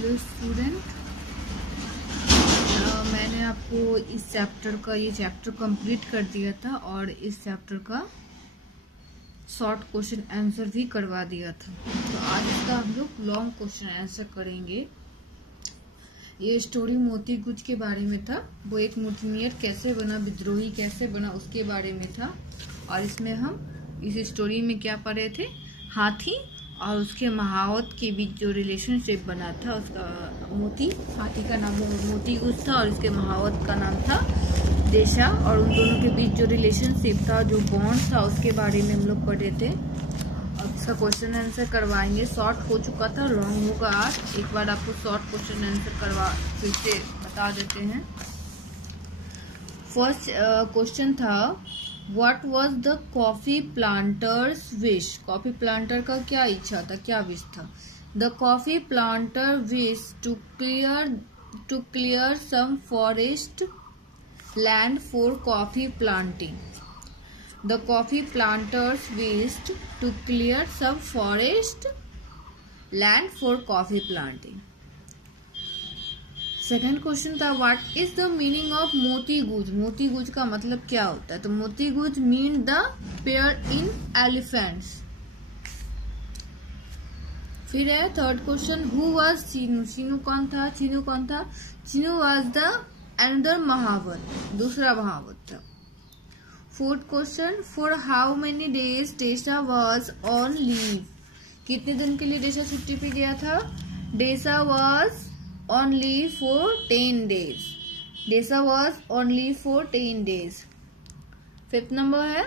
Hello student, मैंने आपको इस चैप्टर का ये चैप्टर कंप्लीट कर दिया था और इस चैप्टर का शॉर्ट क्वेश्चन आंसर भी करवा दिया था। तो आज इसका हम लोग लॉन्ग क्वेश्चन आंसर करेंगे। ये स्टोरी मोती गुज के बारे में था। वो एक मुठभेड़ कैसे बना, विद्रोही कैसे बना, उसके बारे में था। और इसमें हम इस स्टोरी में क्या पढ़े थे, हाथी और उसके महावत के बीच जो रिलेशनशिप बना था, उसका मोती, हाथी का नाम मोती गुज था और इसके महावत का नाम था देशा, और उन दोनों के बीच जो रिलेशनशिप था, जो बॉन्ड था, उसके बारे में हम लोग पढ़े थे। अब इसका क्वेश्चन आंसर करवाएंगे। शॉर्ट हो चुका था, लॉन्ग होगा आज। एक बार आपको शॉर्ट क्वेश्चन आंसर करवा फिर से बता देते हैं। फर्स्ट क्वेश्चन था, What was the coffee planter's wish? Coffee planter का क्या इच्छा था, क्या विश था? The coffee planter wished to clear some forest land for coffee planting. The coffee planters wished to clear some forest land for coffee planting. Second question था, what is the meaning of मोती गुज? मोती गुज का मतलब क्या होता है? तो मोती गुज mean the pair in elephants. फिर है third question, who was Chinu? Chinu कौन था? चीनू कौन था? चीनू वाज द अनदर महावत, दूसरा महावत था। Fourth question, for how many days Deesa was on leave? कितने दिन के लिए डेशा छुट्टी पे गया था? Deesa was on leave for 10 days. Desa was on leave for 10 days. Fifth number है,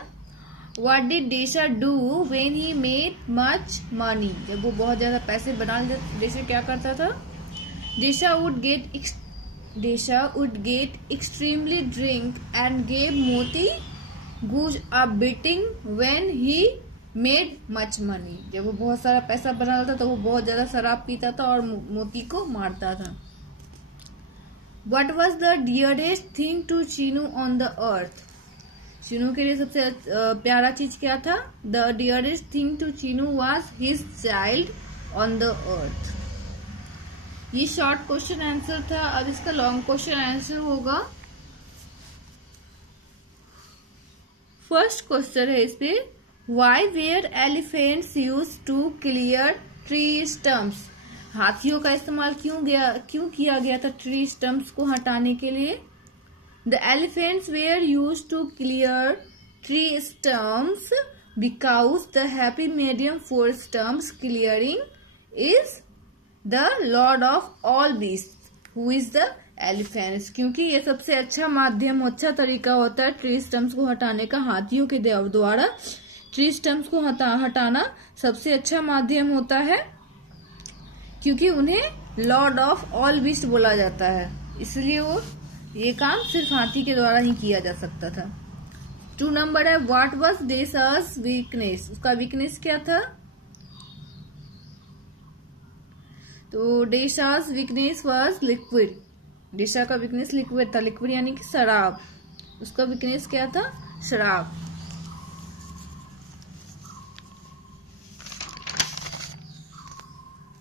what did Desha do when he made much money? जब वो बहुत ज्यादा पैसे बना लेता, Desha क्या करता था? Desha would get extremely drink and gave Moti Guj a beating when he made much money. जब वो बहुत सारा पैसा बना लेता तो वो बहुत ज्यादा शराब पीता था और मोती को मारता था। What was the dearest thing to Chinu on the earth? Chinu के लिए सबसे प्यारा चीज क्या था? The dearest thing to Chinu was his child on the earth. ये शॉर्ट क्वेश्चन आंसर था। अब इसका लॉन्ग क्वेश्चन आंसर होगा। फर्स्ट क्वेश्चन है इस पे, Why were elephants used to clear tree stumps? हाथियों का इस्तेमाल क्यों किया गया था ट्री स्टम्प्स को हटाने के लिए? The elephants were used to clear tree stumps because the happy medium for stumps clearing is the lord of all beasts, who is the elephants. क्योंकि ये सबसे अच्छा माध्यम, अच्छा तरीका होता है ट्री स्टम्प्स को हटाने का। हाथियों के द्वारा ट्री स्टम्प्स को हटाना सबसे अच्छा माध्यम होता है, क्योंकि उन्हें लॉर्ड ऑफ ऑल बीस्ट बोला जाता है, इसलिए वो ये काम सिर्फ हाथी के द्वारा ही किया जा सकता था। 2 नंबर है, व्हाट वाज डेसा's वीकनेस? उसका वीकनेस क्या था? तो डेसा's वीकनेस वाज लिक्विड। डेसा का वीकनेस लिक्विड था, लिक्विड यानी कि शराब। उसका वीकनेस क्या था? शराब।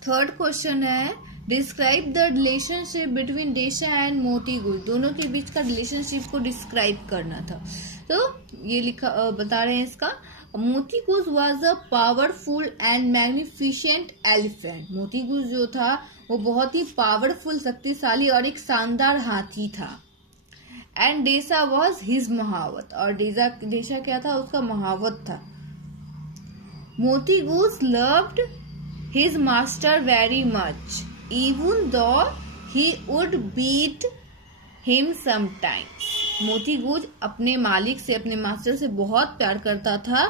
थर्ड क्वेश्चन है, describe the relationship between Deesa and Moti Guj. दोनों के बीच का रिलेशनशिप को डिस्क्राइब करना था। तो ये बता रहे हैं इसका, मोती गुज was a powerful and magnificent elephant. मोती गुज जो था वो बहुत ही पावरफुल, शक्तिशाली और एक शानदार हाथी था। एंड डेशा वॉज हिज महावत, और डेशा क्या था? उसका महावत था। मोती गुज loved his master very much, even though he would beat him sometimes. मोती गुज अपने मालिक से, अपने मास्टर से बहुत प्यार करता था,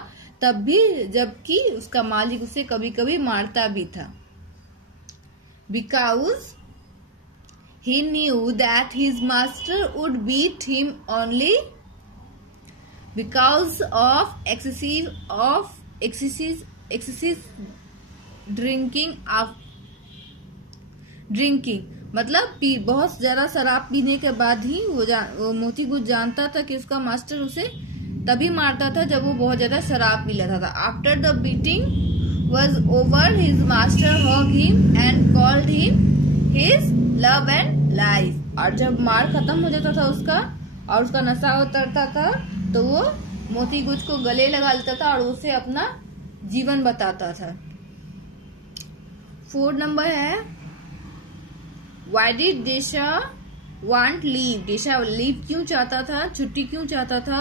तब भी जबकि उसका मालिक उसे कभी कभी मारता भी था। Because he knew that his master would beat him only because of excessive drinking मतलब बहुत ज्यादा शराब पीने के बाद ही वो मोती गुज जानता था कि उसका मास्टर उसे तभी मारता था जब वो बहुत ज्यादा शराब पी लेता था। After the beating was over, his master hugged him and called him love and life. और जब मार खत्म हो जाता था उसका और उसका नशा उतरता था तो वो मोती गुज को गले लगा लेता था और उसे अपना जीवन बताता था। 4 नंबर है why did Deesa want leave. Deesa leave क्यों चाहता था, छुट्टी क्यों चाहता था?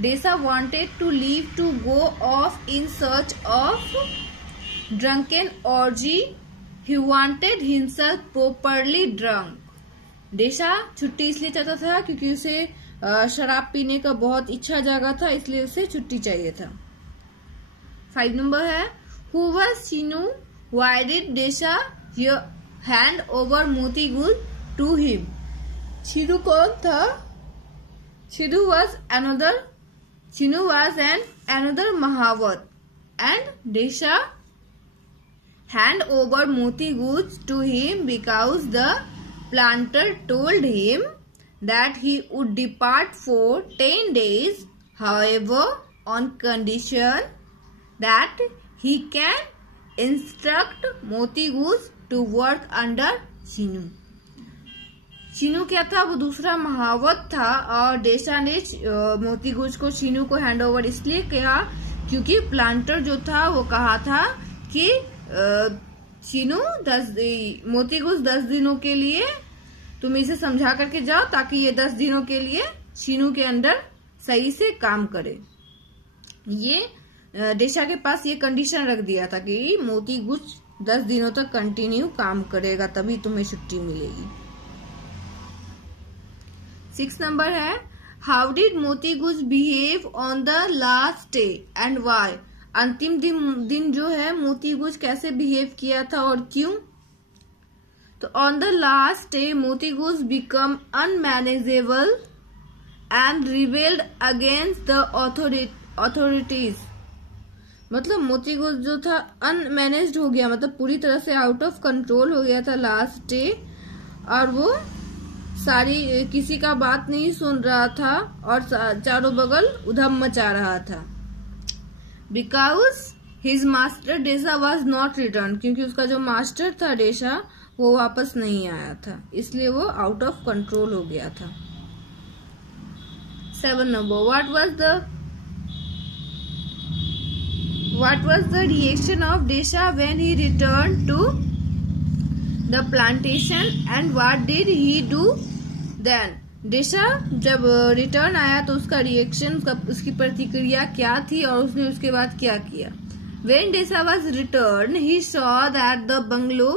Deesa wanted to leave to go off in search of drunken orgy. He wanted himself properly drunk. Deesa छुट्टी इसलिए चाहता था क्योंकि उसे शराब पीने का बहुत इच्छा जागा था, इसलिए उसे छुट्टी चाहिए था। 5 नंबर है who was Chihun why did Deesa hand over Moti Guj to him. Sheenu कौन था? Sheenu was another Mahawat and Desha hand over Moti goods to him because the planter told him that he would depart for 10 days, however, on condition that he can instruct Moti goods to work under Shinu. Sheenu क्या था? वो दूसरा महावत था और डेशा ने मोती गुज को शीनू को हैंड ओवर इसलिए किया क्योंकि प्लांटर जो था वो कहा था कि शीनू मोती गुज 10 दिनों के लिए तुम इसे समझा करके जाओ ताकि ये 10 दिनों के लिए शीनू के अंदर सही से काम करे। ये डेशा के पास ये कंडीशन रख दिया था कि मोती गुज 10 दिनों तक कंटिन्यू काम करेगा तभी तुम्हें छुट्टी मिलेगी। 6 नंबर है how did Moti Guj behave on the last day and why. अंतिम दिन जो है मोती गुज कैसे बिहेव किया था और क्यों? तो ऑन द लास्ट डे मोती गुज become unmanageable and rebelled against the authorities. मतलब मोती गुज जो था अनमैनेज्ड हो गया, मतलब पूरी तरह से आउट ऑफ कंट्रोल हो गया था लास्ट डे और वो किसी का बात नहीं सुन रहा था और चारों बगल उधम मचा रहा था। Because his master Deesa was not return, क्योंकि उसका जो मास्टर था डेशा वो वापस नहीं आया था, इसलिए वो आउट ऑफ कंट्रोल हो गया था। 7 नंबर what was the reaction of Deesa when he return to the plantation and what did he do then. Deesa जब रिटर्न आया तो उसका रिएक्शन, उसकी प्रतिक्रिया क्या थी और उसने उसके बाद क्या किया? When Desha was returned, he saw that the bungalow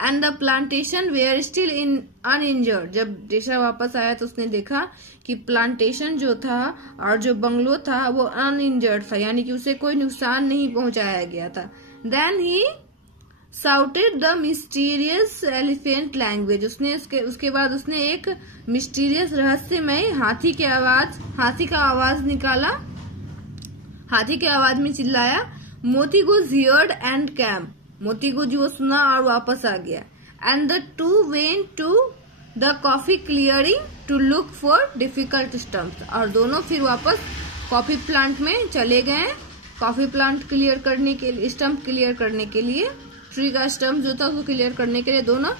and the plantation were still uninjured. जब डेशा वापस आया तो उसने देखा कि प्लांटेशन जो था और जो बंगलो था वो अनइंजर्ड था, यानी कि उसे कोई नुकसान नहीं पहुंचाया गया था। Then he shouted the mysterious elephant language. उसके बाद उसने एक मिस्टीरियस रहस्यमय हाथी का आवाज निकाला, हाथी के आवाज में चिल्लाया। मोती गुज हियर्ड एंड कैम। मोती गुज वो सुना और वापस आ गया। And the two went to the coffee clearing to look for difficult stumps. और दोनों फिर वापस कॉफी प्लांट में चले गए, कॉफी प्लांट क्लियर करने के लिए, स्टम्प क्लियर करने के लिए, ट्री का स्टम्प जो था उसको क्लियर करने के लिए दोनों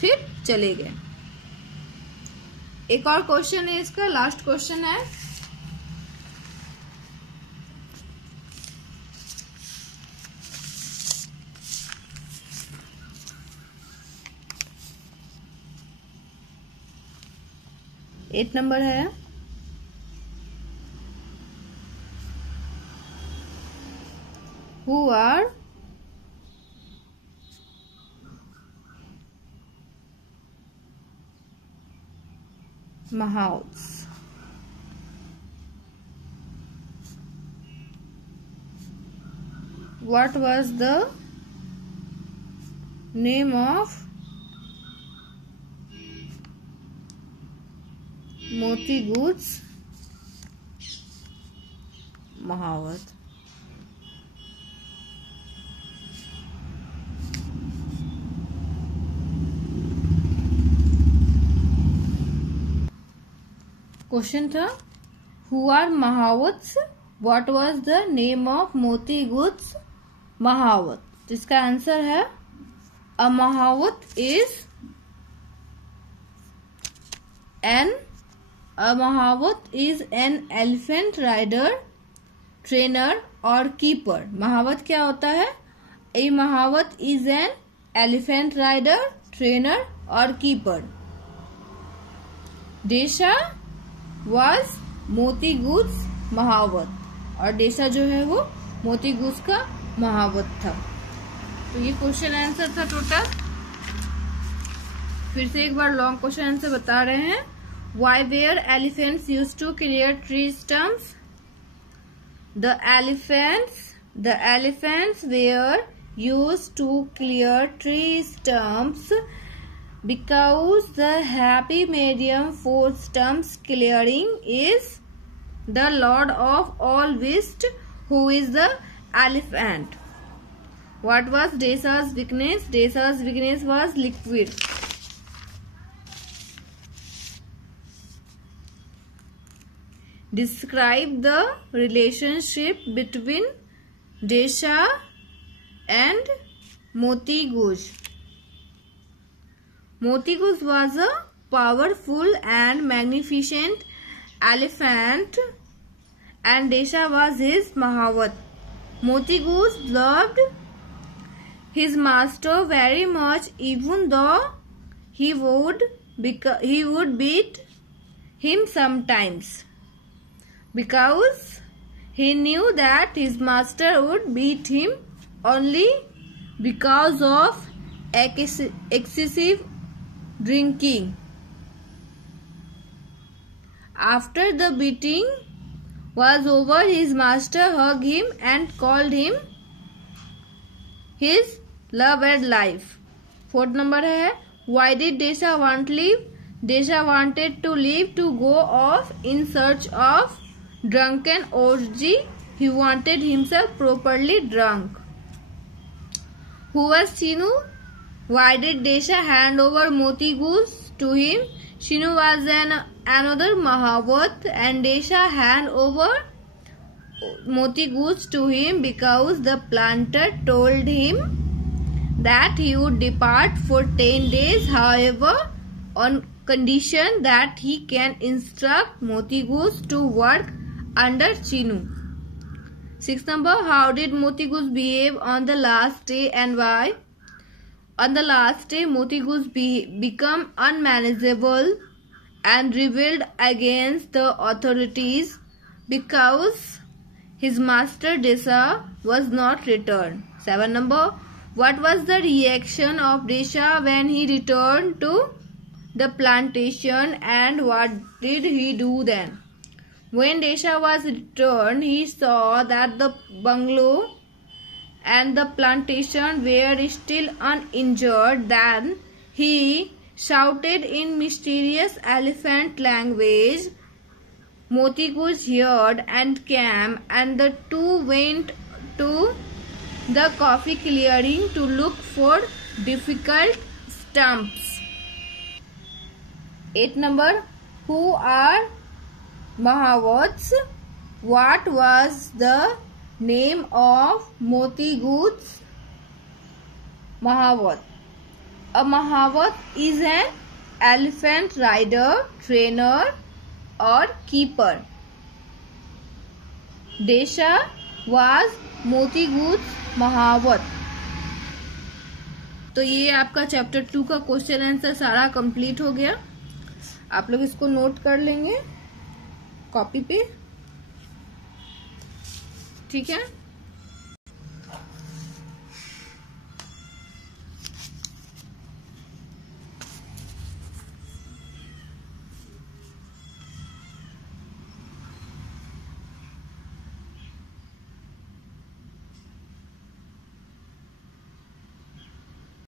फिर चले गए। एक और क्वेश्चन है, इसका लास्ट क्वेश्चन है एट नंबर है who are Mahouts. What was the name of Moti Guj's Mahawat? Question था who are mahouts, what was the name of मोती गुज महावत। जिसका आंसर है a mahawat is A Mahavat is an elephant rider, trainer और keeper. महावत क्या होता है? A Mahavat is an elephant rider, trainer और keeper. Desha was मोती गूज महावत, और डेसा जो है वो मोती गूज का महावत था. तो ये क्वेश्चन आंसर था टोटल. फिर से एक बार लॉन्ग क्वेश्चन आंसर बता रहे हैं. Why were elephants used to clear tree stumps? The elephants were used to clear tree stumps because the happy medium for stumps clearing is the Lord of all beasts, who is the elephant. What was Desa's weakness? Desa's weakness was liquid. Describe the relationship between Desha and Moti Guz. Moti Guz was a powerful and magnificent elephant, and Desha was his Mahavat. Moti Guz loved his master very much, even though he would beat him sometimes, because he knew that his master would beat him only because of excessive drinking. After the beating was over, his master hugged him and called him his love and life. 4th number है, why did Desha want to leave? Desha wanted to leave to go off in search of drunken orgy. He wanted himself properly drunk. Who was Chinu? Why did Desha hand over Moti Guz to him? Chinu was another Mahavat, and Desha hand over Moti Guz to him because the planter told him that he would depart for 10 days, however, on condition that he can instruct Moti Guz to work under Chinu. 6th number, how did Moti Guz behave on the last day and why? On the last day, Moti Guz became unmanageable and rebelled against the authorities because his master Desha was not returned. 7th number, what was the reaction of Desha when he returned to the plantation, and what did he do then? When Desha was returned, he saw that the bungalow and the plantation were still uninjured. Then he shouted in mysterious elephant language. Moti Guz heard and came, and the two went to the coffee clearing to look for difficult stumps. 8th number, who are Mahavats? What was the name of Moti Guz Mahavat? A Mahavat is an elephant rider, trainer or keeper. Desha was Moti Guz Mahavat. तो ये आपका chapter 2 का question answer सारा complete हो गया. आप लोग इसको नोट कर लेंगे कॉपी पे, ठीक है.